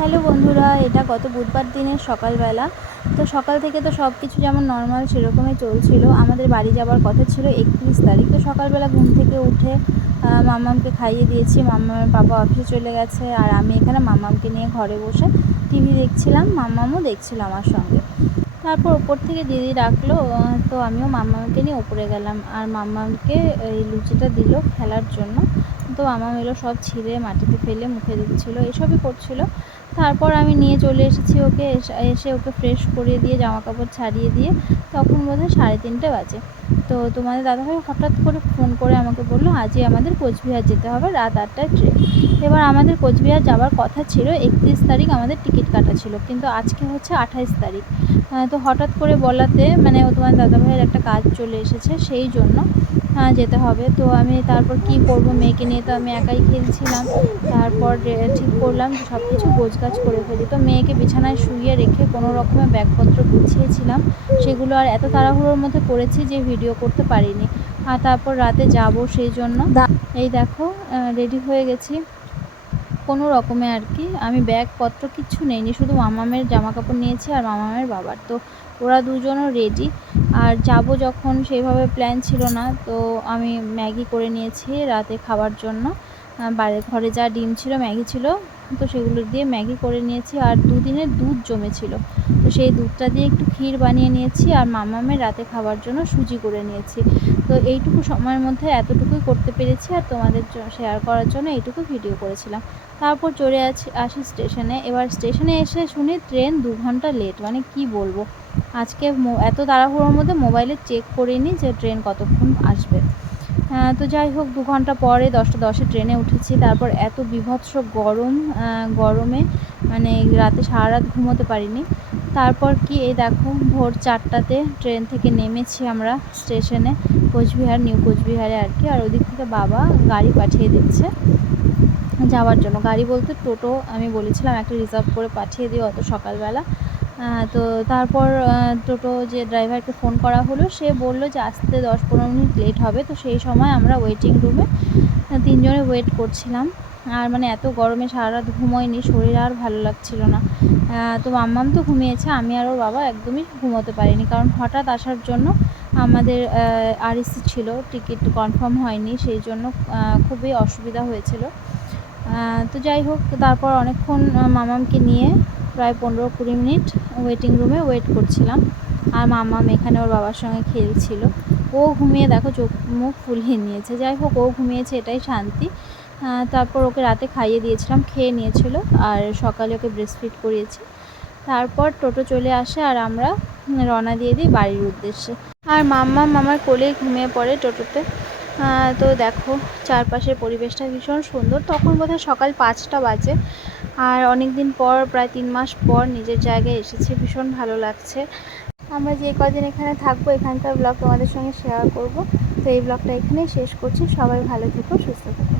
Hello বন্ধুরা, এটা গত বুধবার দিনের সকালবেলা। তো সকাল থেকে তো সব কিছু যেমন নর্মাল সেরকমই চলছিল। আমাদের বাড়ি যাওয়ার কথা ছিল একত্রিশ তারিখ। তো সকালবেলা ঘুম থেকে উঠে মাম্মামকে খাইয়ে দিয়েছি। মাম্মামের বাবা অফিসে চলে গেছে আর আমি এখানে মাম্মামকে নিয়ে ঘরে বসে টিভি দেখছিলাম মাম্মামও দেখছিল আমার সঙ্গে। তারপর ওপর থেকে দিদি ডাকলো, তো আমিও মাম্মামকে নিয়ে ওপরে গেলাম আর মাম্মামকে এই লুচিটা দিল খেলার জন্য। তো মামা এলো, সব ছিঁড়ে মাটিতে ফেলে মুখে দিচ্ছিল, এসবই করছিল। তারপর আমি নিয়ে চলে এসেছি ওকে, এস- ওকে ফ্রেশ করিয়ে দিয়ে জামা কাপড় ছাড়িয়ে দিয়ে, তখন বোধহয় সাড়ে তিনটে বাজে। তো তোমাদের দাদাভাই হঠাৎ করে ফোন করে আমাকে বলল, আজই আমাদের কোচবিহার যেতে হবে, রাত আটটায় ট্রেন। এবার আমাদের কোচবিহার যাওয়ার কথা ছিল, একত্রিশ তারিখ আমাদের টিকিট কাটা ছিল, কিন্তু আজকে হচ্ছে আঠাইশ তারিখ। তো হঠাৎ করে বলাতে মানে তোমার দাদাভাইয়ের একটা কাজ চলে এসেছে, সেই জন্য যেতে হবে। তো আমি তারপর কি করব, মেয়েকে নিয়ে তো আমি একাই খেলছিলাম, তারপর ঠিক করলাম সব কিছু গোছগাছ করে ফেলি। তো মেয়েকে বিছানায় শুইয়ে রেখে কোনো রকমে ব্যাগপত্র গুছিয়েছিলাম। সেগুলো আর এত তাড়াহুড়োর মধ্যে করেছি যে ভিডিও করতে পারিনি। আর তারপর রাতে যাব সেই জন্য। এই দেখো রেডি হয়ে গেছি। কোনো রকমে আর কি আমি ব্যাগপত্র কিচ্ছু নেইনি শুধু মামামের জামা কাপড় নিয়েছি আর মামামের বাবার। তো ওরা দুজনও রেডি আর যাব যখন সেইভাবে প্ল্যান ছিল না তো আমি ম্যাগি করে নিয়েছি রাতে খাবার জন্য। বাইরে ঘরে যা ডিম ছিল ম্যাগি ছিল তো সেগুলো দিয়ে ম্যাগি করে নিয়েছি আর দুদিনের দুধ জমেছিল। তো সেই দুধটা দিয়ে একটু ক্ষীর বানিয়ে নিয়েছি আর মামামের রাতে খাবার জন্য সুজি করে নিয়েছি। তো এইটুকু সময়ের মধ্যে এতটুকুই করতে পেরেছি আর তোমাদের শেয়ার করার জন্য এইটুকু ভিডিও করেছিলাম। তারপর চলে আছি, আসি স্টেশনে এবার স্টেশনে এসে শুনি ট্রেন দু ঘণ্টা লেট মানে কি বলব? আজকে এত তাড়াহুড়োর মধ্যে মোবাইলে চেক করিনি যে ট্রেন কতক্ষণ আসবে। তো যাই হোক, দু ঘণ্টা পরে দশটা দশে ট্রেনে উঠেছি। তারপর এত বিভৎস গরম গরমে মানে রাতে সারা রাত ঘুমোতে পারিনি। তারপর কি, এই দেখো, ভোর চারটাতে ট্রেন থেকে নেমেছি আমরা স্টেশনে, কোচবিহার, নিউ কোচবিহারে আর কি। আর ওদিক থেকে বাবা গাড়ি পাঠিয়ে দিচ্ছে যাওয়ার জন্য। গাড়ি বলতে টোটো আমি বলেছিলাম, একটা রিজার্ভ করে পাঠিয়ে দিই অত সকালবেলা। তো তারপর টোটো যে ড্রাইভারকে ফোন করা হলো, সে বলল যে আসতে দশ পনেরো মিনিট লেট হবে। তো সেই সময় আমরা ওয়েটিং রুমে তিনজনে ওয়েট করছিলাম। আর মানে এত গরমে সারা রাত ঘুমোয়নি, শরীর আর ভালো লাগছিল না। তো মাম্মাম তো ঘুমিয়েছে, আমি আর ওর বাবা একদমই ঘুমোতে পারিনি। কারণ হঠাৎ আসার জন্য আমাদের আরএসি ছিল টিকিট কনফার্ম হয়নি। সেই জন্য খুবই অসুবিধা হয়েছিল। তো যাই হোক, তারপর অনেকক্ষণ মামামকে নিয়ে প্রায় পনেরো কুড়ি মিনিট ওয়েটিং রুমে ওয়েট করছিলাম। আর মামাম এখানে ওর বাবার সঙ্গে খেলছিল। ও ঘুমিয়ে দেখো চোখ মুখ ফুলিয়ে নিয়েছে। যাই হোক, ও ঘুমিয়েছে, এটাই শান্তি। তারপর ওকে রাতে খাইয়ে দিয়েছিলাম, খেয়ে নিয়েছিল। আর সকালে ওকে ব্রেস্টফিড করিয়েছি। তারপর টোটো চলে আসে আর আমরা রওনা দিয়ে দিই বাড়ির উদ্দেশ্যে। আর মাম্মাম আমার কোলেই ঘুমিয়ে পড়ে টোটোতে। তো দেখো, চারপাশের পরিবেশটা ভীষণ সুন্দর। তখন বোধহয় সকাল পাঁচটা বাজে। আর অনেক দিন পর, প্রায় তিন মাস পর নিজের জায়গায় এসেছি। ভীষণ ভালো লাগছে। আমরা যে কদিন এখানে থাকব, এখানকার ব্লগ তোমাদের সঙ্গে শেয়ার করব। তো এই ব্লগটা এখানেই শেষ করছি। সবাই ভালো থেকো, সুস্থ থেকো।